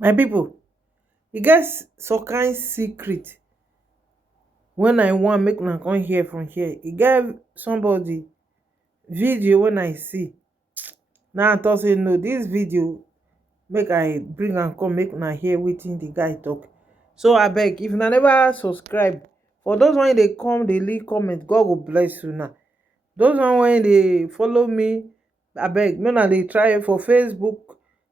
My people, e get some kind secret when I want make una come hear from here. E get somebody video when I see. Now I thought say no, this video make I bring am come make una hear wetin the guy talk. So abeg, if una never subscribe, for those one dey come dey leave comment, God go bless you now. Those one wey dey follow me, abeg make una dey try for Facebook,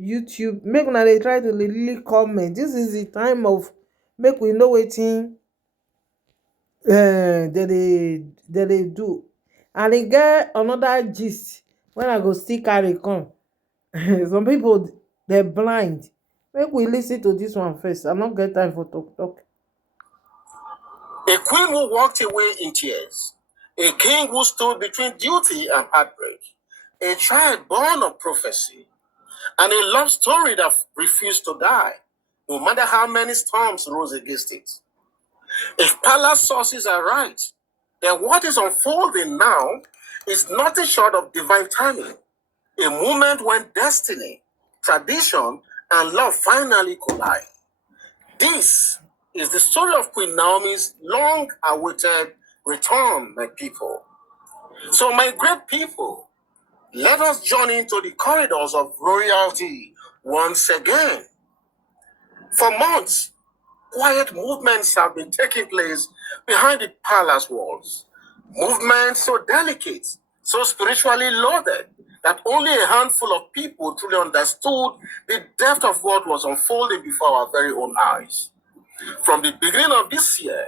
YouTube, make una dey try to dey leave comment. This is the time of make we know wetin dem dey do. And e get another gist wey I go still carry come. Some people dem blind. Make we lis ten to this one first. I no get time for talk talk. A queen who walked away in tears, a king who stood between duty and heartbreak, a child born of prophecy, and a love story that refused to die, no matter how many storms rose against it. If palace sources are right, then what is unfolding now is nothing short of divine timing, a moment when destiny, tradition, and love finally collide. This is the story of Queen Naomi's long-awaited return, my people. So, my great people, let us journey into the corridors of royalty once again. For months, quiet movements have been taking place behind the palace walls. Movements so delicate, so spiritually loaded, that only a handful of people truly understood the depth of what was unfolding before our very own eyes. From the beginning of this year,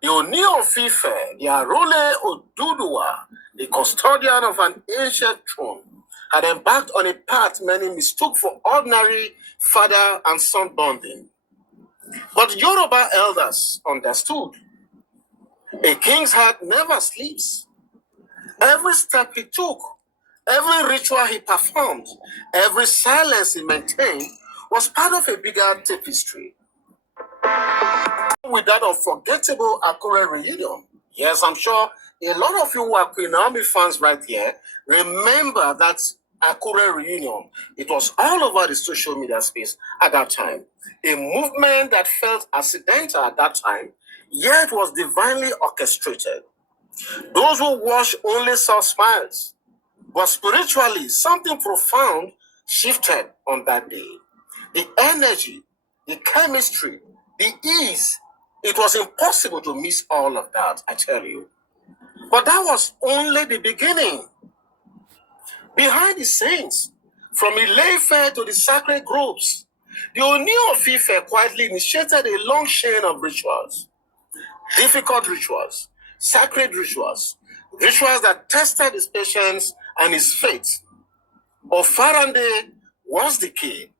the Ooni of Ife, the Arole Oduduwa, the custodian of an ancient throne, had embarked on a path many mistook for ordinary father and son bonding. But Yoruba elders understood. A king's heart never sleeps. Every step he took, every ritual he performed, every silence he maintained was part of a bigger tapestry. With that unforgettable Akure reunion, yes, I'm sure a lot of you who are Queen Naomi fans right here remember that Akure reunion. It was all over the social media space at that time. A movement that felt accidental at that time, yet was divinely orchestrated. Those who watched only saw smiles, but spiritually, something profound shifted on that day. The energy, the chemistry, the ease, it was impossible to miss all of that, I tell you. But that was only the beginning. Behind the scenes, from Ile-Ife to the sacred groves, the Ooni of Ife quietly initiated a long chain of rituals, difficult rituals, sacred rituals, rituals that tested his patience and his faith. Ofarande was the key,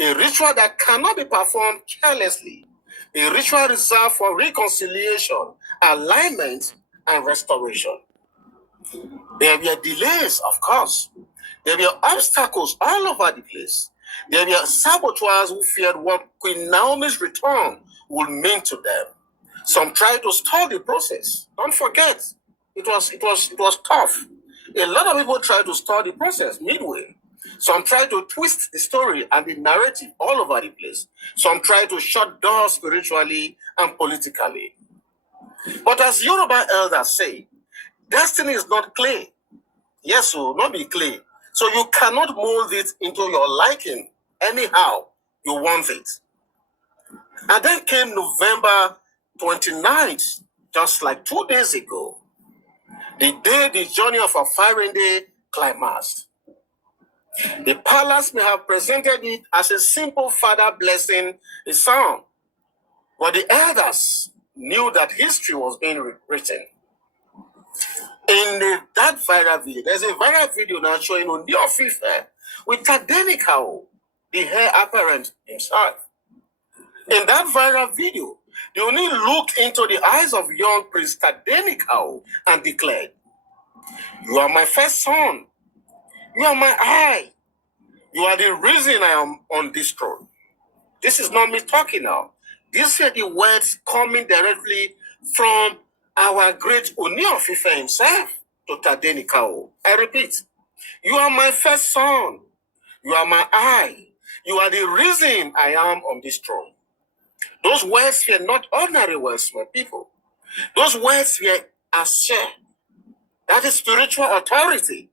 a ritual that cannot be performed carelessly, a ritual reserved for reconciliation, alignment, and restoration. There were delays, of course. There were obstacles all over the place. There were saboteurs who feared what Queen Naomi's return would mean to them. Some tried to stall the process. Don't forget, it was tough. A lot of people tried to stall the process midway. Some tried to twist the story and the narrative all over the place. Some tried to shut doors spiritually and politically. But as Yoruba elders say, destiny is not clay. Yes, so not be clay. So you cannot mold it into your liking anyhow you want it. And then came November 29th, just like 2 days ago, the day the journey of Ofarende climaxed. The palace may have presented it as a simple father blessing his son, but the elders knew that history was being written. That viral video, there's a viral video now showing Ooni of Ife with Tadenika, the heir apparent himself. In that viral video, the Ooni looked into the eyes of young Prince Tadenika and declared, "You are my first son. You are my eye. You are the reason I am on this throne." This is not me talking now. These are the words coming directly from our great Ooni of Ife himself to Tadenika. I repeat, "You are my first son. You are my eye. You are the reason I am on this throne. Those words were not ordinary words, my people. Those words were asher. That is spiritual authority.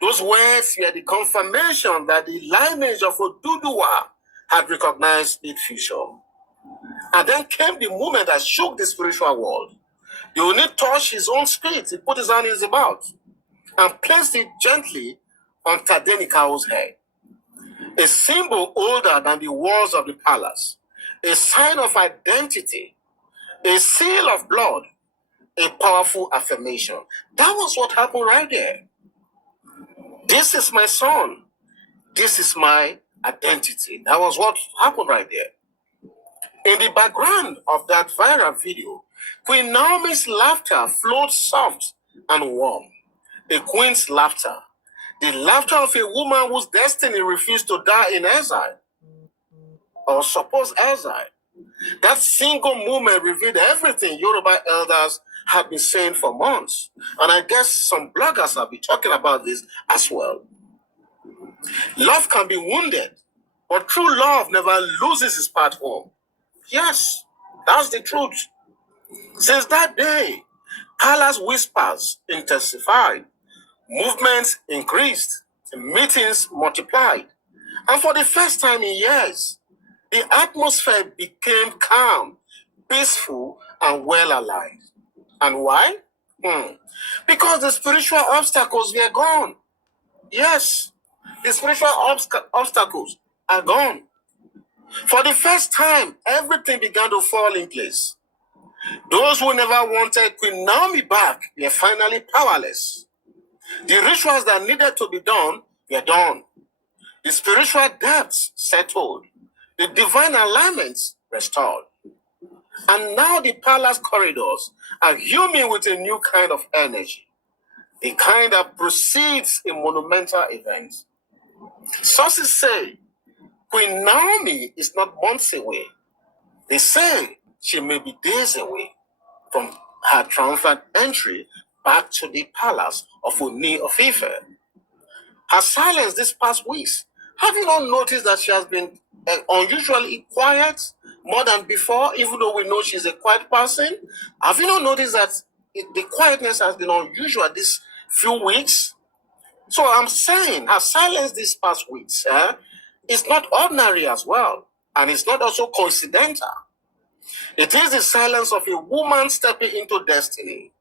Those words were the confirmation that the lineage of Oduduwa had recognized its future. And then came the moment that shook the spiritual world. The Oni touched his own spirit. He put his hand in his mouth and placed it gently on Tadenikao's head. A symbol older than the walls of the palace. A sign of identity. A seal of blood. A powerful affirmation. That was what happened right there. This is my son. This is my identity. That was what happened right there. In the background of that viral video, Queen Naomi's laughter flowed soft and warm. A queen's laughter. The laughter of a woman whose destiny refused to die in exile or supposed exile. That single moment revealed everything Yoruba elders had been saying for months. And I guess some bloggers have been talking about this as well. Love can be wounded, but true love never loses its path home. Yes, that's the truth. Since that day, palace whispers intensified, movements increased, meetings multiplied, and for the first time in years, the atmosphere became calm, peaceful, and well aligned. And why? Because the spiritual obstacles were gone. Yes, the spiritual obstacles are gone. For the first time, everything began to fall in place. Those who never wanted Queen Naomi back were finally powerless. The rituals that needed to be done were done. The spiritual depths settled. The divine alignments restored. And now the palace corridors are humming with a new kind of energy, a kind that precedes a monumental event. Sources say Queen Naomi is not months away. They say she may be days away from her triumphant entry back to the palace of Ooni of Ife. Her silence these past weeks, have you not noticed that she has been unusually quiet more than before, even though we know she's a quiet person? Have you not noticed that the quietness has been unusual these few weeks? So I'm saying her silence these past weeks is not ordinary as well, and it's not also coincidental. It is the silence of a woman stepping into destiny.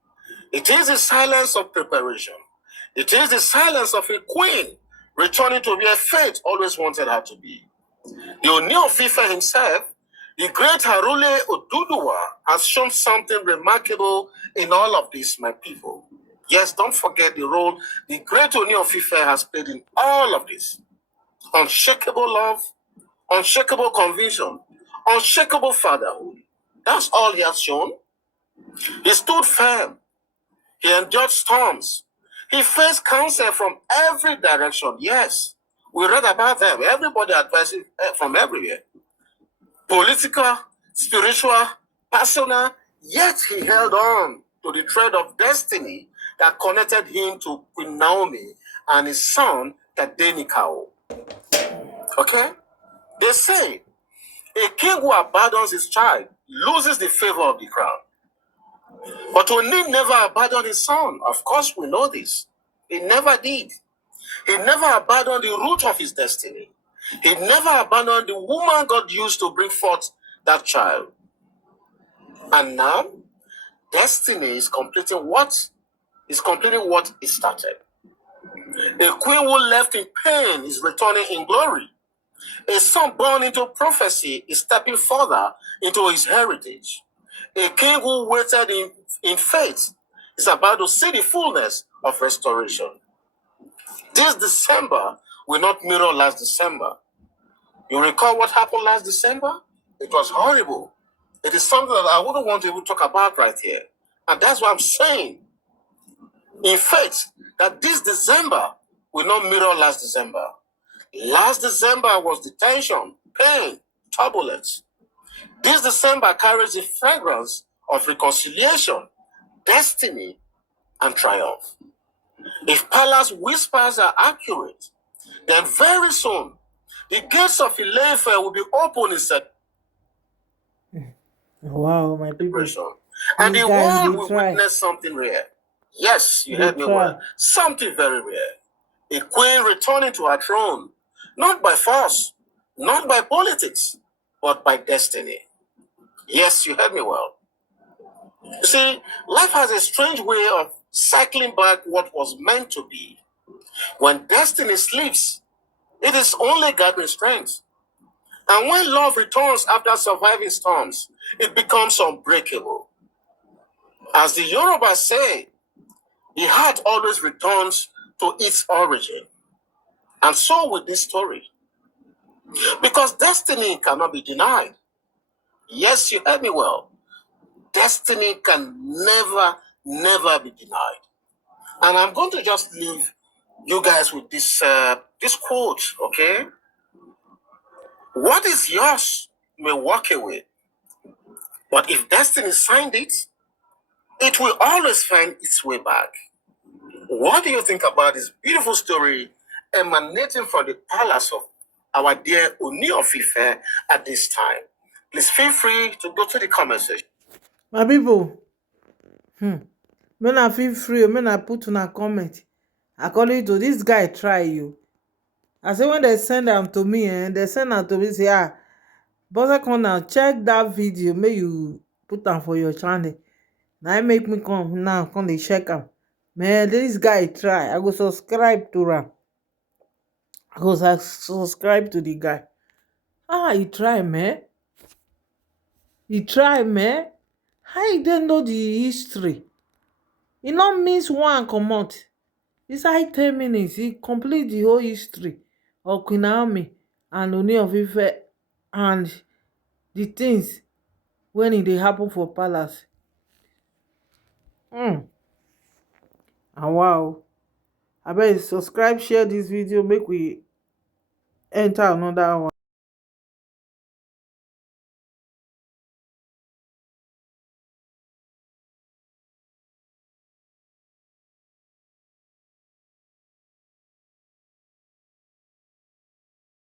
It is the silence of preparation. It is the silence of a queen returning to where fate always wanted her to be. The Ooni of Ife himself, the great Harule Oduduwa, has shown something remarkable in all of this, my people. Yes, don't forget the role the great Ooni of Ife has played in all of this. Unshakable love, unshakable conviction, unshakable fatherhood. That's all he has shown. He stood firm. He endured storms. He faced counsel from every direction. Yes, we read about them. Everybody advising from everywhere. Political, spiritual, personal, yet he held on to the thread of destiny that connected him to Queen Naomi and his son, Tadenikao. Okay? They say a king who abandons his child loses the favor of the crown. But Ooni never abandoned his son. Of course, we know this. He never did. He never abandoned the root of his destiny. He never abandoned the woman God used to bring forth that child. And now, destiny is completing what it started. A queen who left in pain is returning in glory. A son born into prophecy is stepping further into his heritage. A king who waited in faith is about to see the fullness of restoration. This December will not mirror last December. You recall what happened last December? It was horrible. It is something that I wouldn't want to even talk about right here. And that's what I'm saying. In faith, that this December will not mirror last December. Last December was the tension, pain, turbulence. This December carries the fragrance of reconciliation, destiny, and triumph. If palace whispers are accurate, then very soon The gates of Ife will be open in Wow, my people. celebration, and These the guys, world they will try. witness something rare. Yes, you They heard me well. try. Something very rare. A queen returning to her throne, not by force, not by politics, but by destiny. Yes, you heard me well. You see, life has a strange way of cycling back what was meant to be. When destiny sleeps, it is only gathering strength. And when love returns after surviving storms, it becomes unbreakable. As the Yoruba say, the heart always returns to its origin. And so with this story. Because destiny cannot be denied. Yes, you heard me well. Destiny can never be denied. And I'm going to just leave you guys with this quote, okay? What is yours may walk away, but if destiny signed it, it will always find its way back. What do you think about this beautiful story emanating from the palace of our dear Ooni of Ife at this time? Please feel free to go to the comment section. My people, when I feel free, when I put on a comment, according to this guy, try you. I say when they send am to me, they send am to me say, Boss Corner, check that video, make you put am for your channel. Na im make me come now, come dey check am. Man, this guy try. I go subscribe to am. I go subscribe to the guy. He try, man. He try, man. How he dey know the history? E no miss one comot. Inside 10 minutes, he complete the whole history of Queen Naomi and Ooni of Ife and the things when e dey happen for palace. And wow. Abeg subscribe, share this video, make we enter another one.